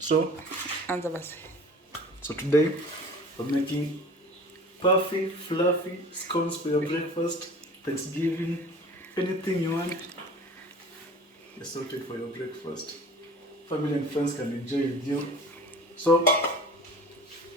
So today we're making puffy, fluffy scones for your breakfast, Thanksgiving, anything you want. Just saute for your breakfast. Family and friends can enjoy with you. So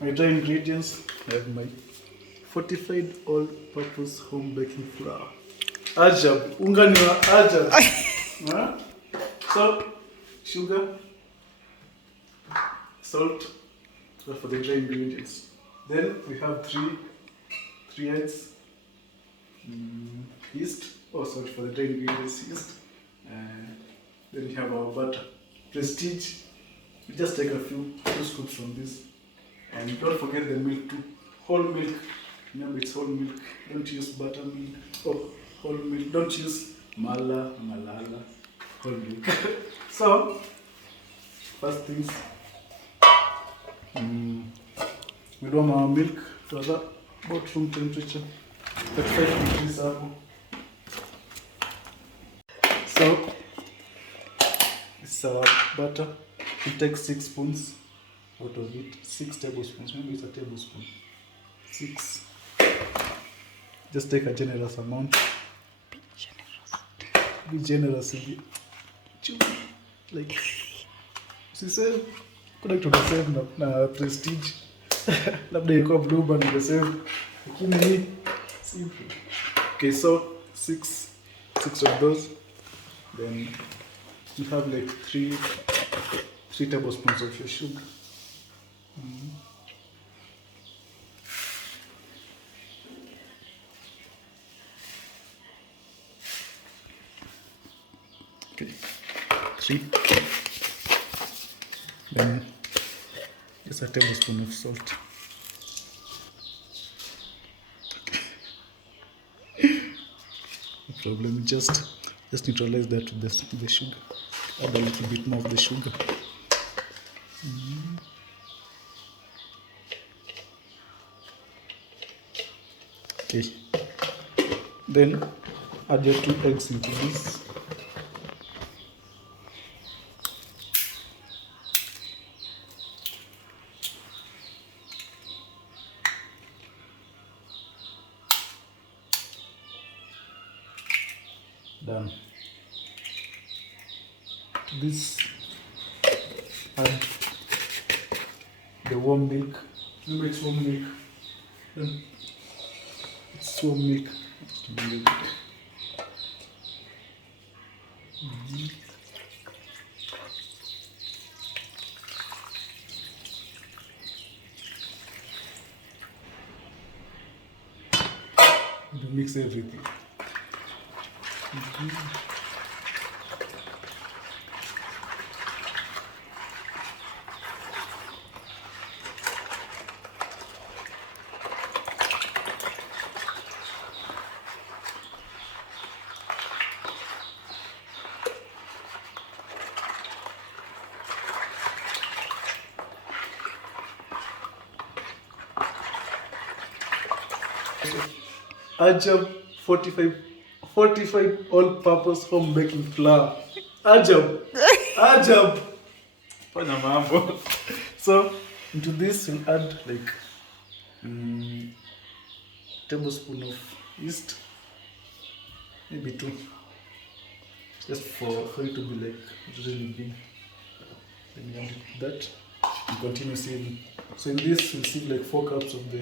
my dry ingredients, I have my fortified all-purpose home baking flour. Ajab, unga ni wa ajab. Huh? So sugar, salt, for the dry ingredients. Then we have three eggs, yeast, for the dry ingredients, yeast. Then we have our butter. Prestige, we just take a few scoops from this. And don't forget the milk too. Whole milk, remember it's whole milk. Don't use buttermilk or whole milk. Don't use malala, whole milk. So, first things, we warm our milk to about room temperature, 35 degrees up. So, this is our butter. We take 6 spoons out of it, 6 tablespoons. Maybe it's a tablespoon. 6. Just take a generous amount. Be generous. Like, she said, could to the same prestige. Labda iko blue band the same. Lakini simple. Okay, so 6 of those. Then you have like 3 tablespoons of your sugar. Okay, 3. Then just a tablespoon of salt. No problem. Just neutralize that with the sugar. Add a little bit more of the sugar. Okay. Then add your 2 eggs into this. Done. This, add the warm milk. Remember it's warm milk. It's warm milk. You mix everything. Ajab 45 all-purpose home baking flour. Ajab. Fanya mambo. So into this we'll add like tablespoon of yeast, maybe 2, just for it to be like really big. Then you add that and continue sieving. So in this we'll sieve like 4 cups of the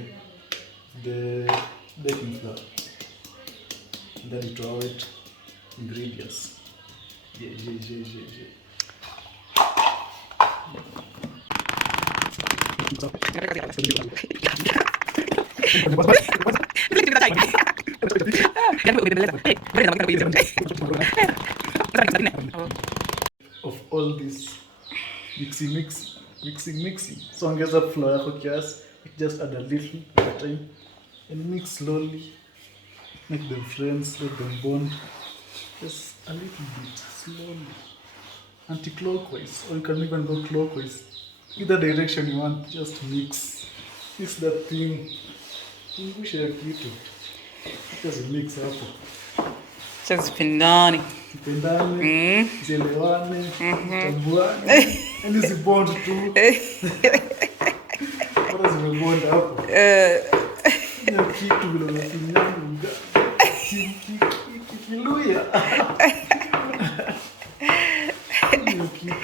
baking flour. And then into our ingredients. Yeah. Of all this mixing. So ongeza flour yako kiasi, just add a little at a time and mix slowly. Make them friends, let them bond. Just a little bit, slowly. Anti-clockwise, or you can even go clockwise. Either direction you want, just mix. Mix that thing. Push a little. Just mix up. Tupendane, zielewane, zitambuane, yani zibond tu. Bora zimebond hapo. Hiyo kitu vile unafinyanga kiluya. Hiyo kitu.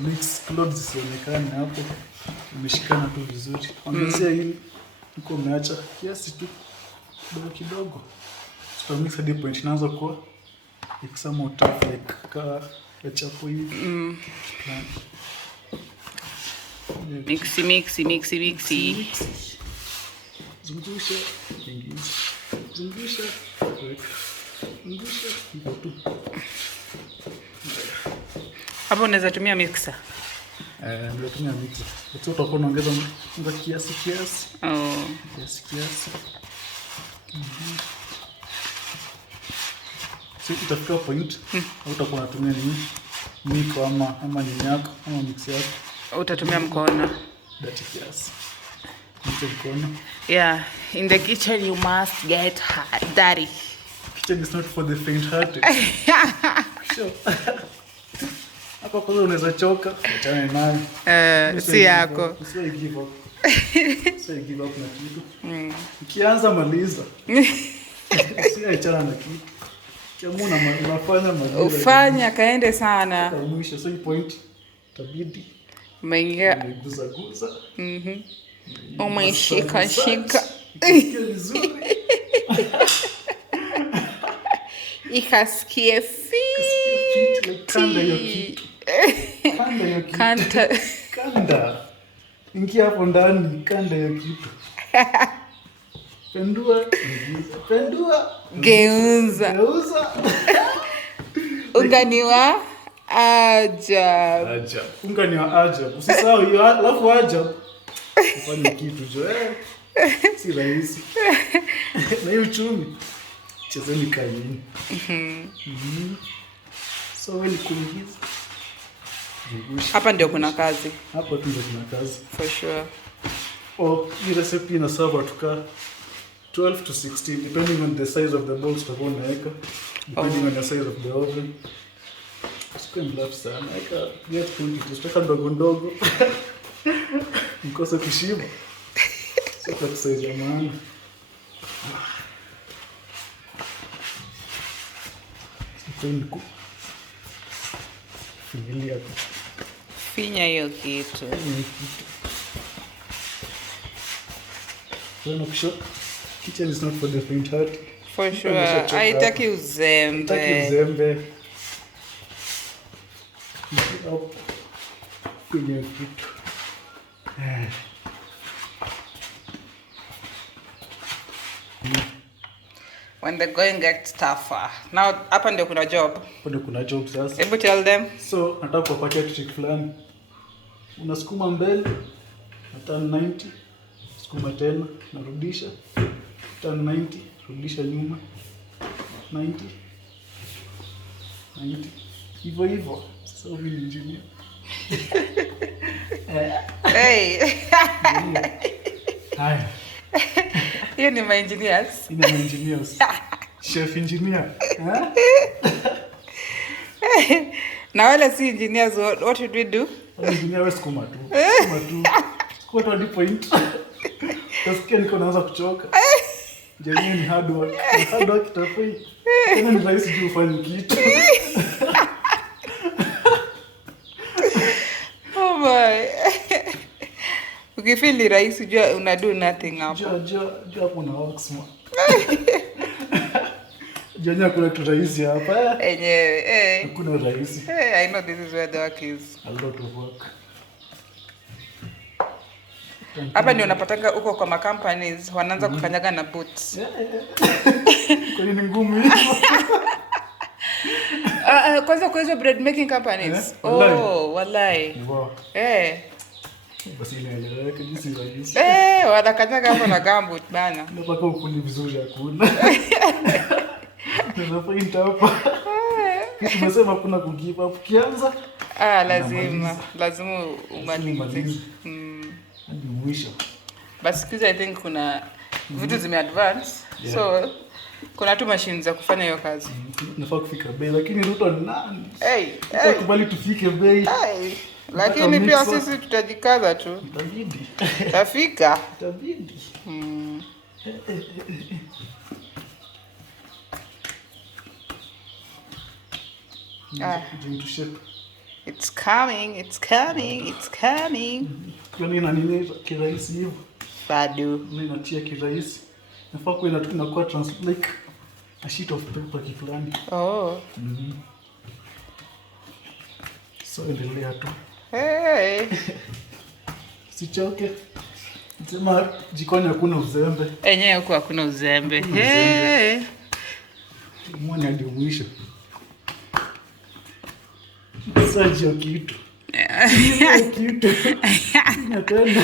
Mix clothes zisionekane hapo. Umeshikana tu vizuri. Ongezea hili uko umeacha kiasi tu kidogo. Tutamix hadi point inaanza kuwa like some tough like ka chapo hivi. Mixi. Zungusha, ingiza. Zungusha, weka. Zungusha, hivyo tu. Hapo unaweza tumia mixer. Ndio tumia mixer. Sasa utakuwa unaongeza unga kiasi. Oh. Kiasi. So itafika point utakuwa unatumia nini? Miko ama nyako ama mixer yako. Utatumia mkono. Dati kiasi. Mkono. Yeah, in the kitchen you must get dirty. Kitchen is not for the faint-hearted. Sure. Hapa kwanza unaweza choka, achana nayo. Si yako. Usiwahi give up na kitu. Ukianza maliza. Usiwahi achana na kitu. Kiamuna unafanya maliza. Ufanya kaende sana. Mwisho so point tabidi. Mengia. Guza. Umeshika. Vizuri. Ikasikie fit. Kanda hiyo kitu. Kanda. Ingia hapo ndani, kanda hiyo kitu. Pendua. Geuza. Ungani wa ajabu. Ungani wa ajabu. Usisahau hiyo alafu ajabu. Ufanye kitu jo. Si rahisi. Na hiyo uchumi. Chezeni kaini. So wewe kuingiza. Hapa ndio kuna kazi. Hapo tu ndio kuna kazi. For sure. Hii recipe ina serve tuka 12 to 16 depending on the size of the balls utakuwa unaweka. Depending on the size of the oven. Usikwe mlafu sana. Weka get quantity. Tutaka ndogo. Mkose kushiba. Sio kwa size ya maana. Finya hiyo kitu. Kitchen is not for the faint heart. For sure. Haitaki uzembe. Kwenye kitu. When the going gets tougher. Now, hapa ndio kuna job. Hapo ndio kuna job sasa. Hebu tell them. So, nataka kupatia trick fulani. Unasukuma mbele, turn 90, sukuma tena, narudisha. Turn 90, rudisha nyuma. 90. Hivyo. Sasa wewe ni engineer. Hey. Haya. Hiyo ni my engineers. Chef engineer. Na wale si engineers, what should we do? Engineer wewe sukuma tu. Sukuma tu hadi point. Tasikia niko naanza kuchoka. Jamii ni hard work. Hard work itafai. Tena ni rahisi tu ufanye kitu. Oh my. Ukifeel rahisi jua una do nothing hapo. Jua hapo na works man. Janya kuna kitu rahisi hapa. Enyewe, Kuna rahisi. I know this is where the work is. A lot of work. Hapa ndio unapatanga huko kwa ma companies wanaanza kukanyaga na boots. Kwa nini ngumu hivyo? Kwanza kwa hizo bread making companies. Wallahi. Wow. Basi inaeleweka jinsi rahisi. Wanakanyaga hapo na gambut bana. Napaka ukuli vizuri hakuna. Ninapointa hapa. Tumesema kuna kugive up kianza. Lazima umalize. hadi mwisho. But sikiza I think kuna vitu zime-advance. Yeah. So kuna tu machines za kufanya hiyo kazi. Nafaa kufika bei lakini Ruto ni nani? Hey. Kubali tufike bei. Hey. Lakini pia sisi tutajikaza tu. Itabidi. Tafika. Itabidi. Into shape. It's coming. Kwani na nini kirahisi hivyo? Bado. Mimi natia kirahisi. Nafaa kuwa inakuwa like a sheet of paper kifulani. Oh. So endelea tu. Hey. Sichoke. Sema jikoni hakuna uzembe. Enyewe huko hakuna uzembe. Hey. Mwana ndio mwisho. Sasa kitu. Kitu. Napenda.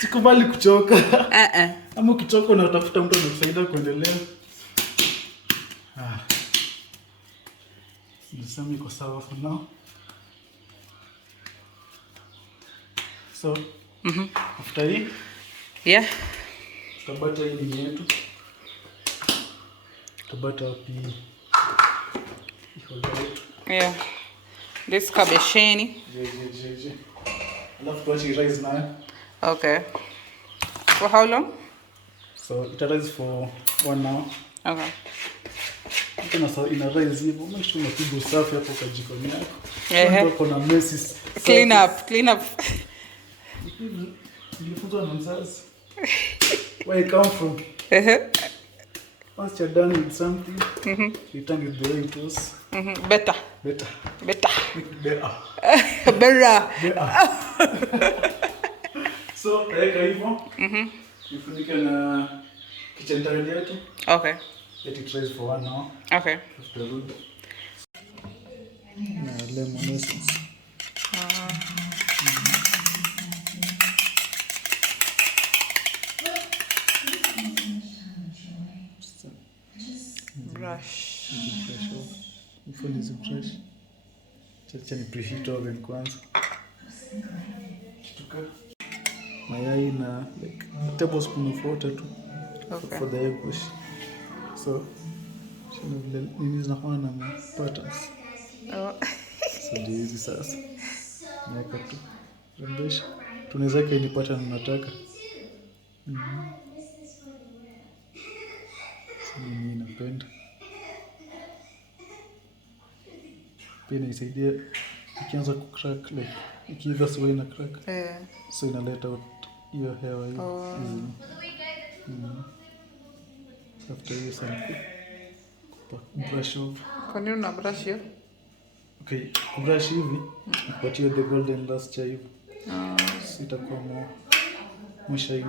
Sikubali kuchoka. Ama ukichoka unatafuta mtu anakusaidia kuendelea. Niseme iko sawa for now. So, after hii? Yeah. Tutabata hii ni yetu. Tutabata wapi? Yeah. This kabesheni. Je. Alafu tuache rice nayo. Okay. For how long? So, it rice for 1 hour. Okay. Tuna sawa ina rice hivyo. Make sure unapiga usafi hapo kwa jikoni yako. Yeah. Kuna messes. Clean up. Nilifunzwa na mzazi. Where I come from. Once you're done with something, return with the way it was. Better. Better. So, weka hivyo. Nifunike na kitchen towel yetu. Okay. Let it rise for 1 hour. Okay. Tutarudi. Na lemon essence. Brush. Mfuni brush. Chacha ni preheat oven kwanza. Kituka. Mayai na like a tablespoon of water too. Okay. For the egg wash. So, nini zinakuwa na patterns. So ndio hizi sasa. Naweka tu. Rembesha. Tunaweza weka ile pattern unataka. Mimi napenda. Pia inasaidia ikianza kucrack like ikiiva sio ina crack. So inaleta hiyo hewa hiyo. After hiyo sana brush off. Kwa nini una brush hiyo? Okay, brush hivi ipatie the golden luster hivi. Sitakuwa more shiny.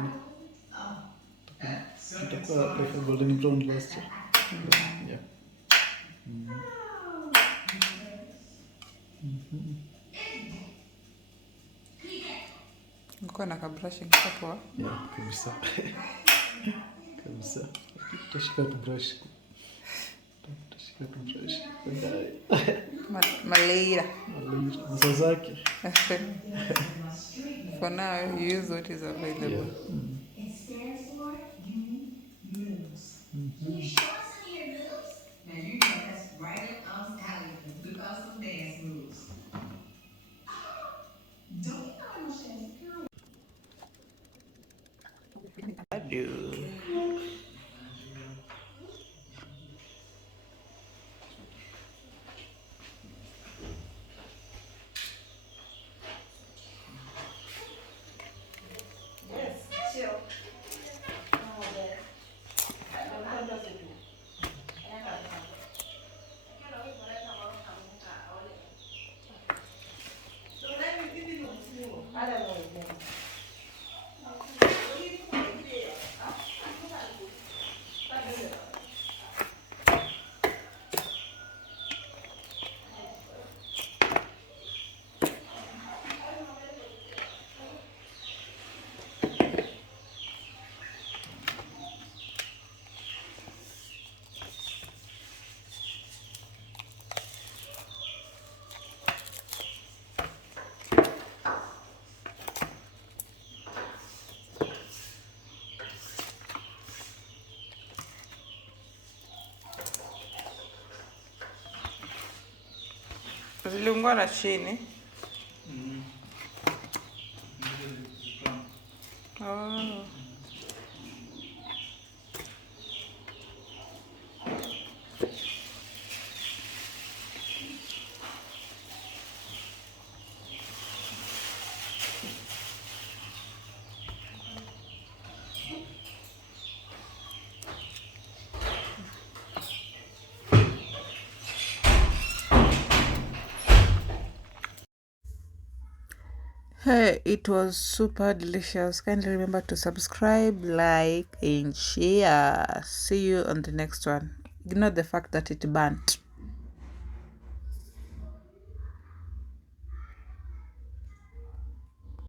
Itakuwa like a golden brown luster. Yeah. Niko na ka brushing hapo. Yeah, kabisa. Kabisa. Tashika tu brush. Maleira. Masa zake. For now, you use what is available. It stands for moves. You show us some of your moves? Now you take us right up on alley and do us some dance moves. Don't you know I'm a chef? I do. Ziliungua na chini. Oh. Hey, it was super delicious. Kindly remember to subscribe, like, and share. See you on the next one. Ignore the fact that it burnt.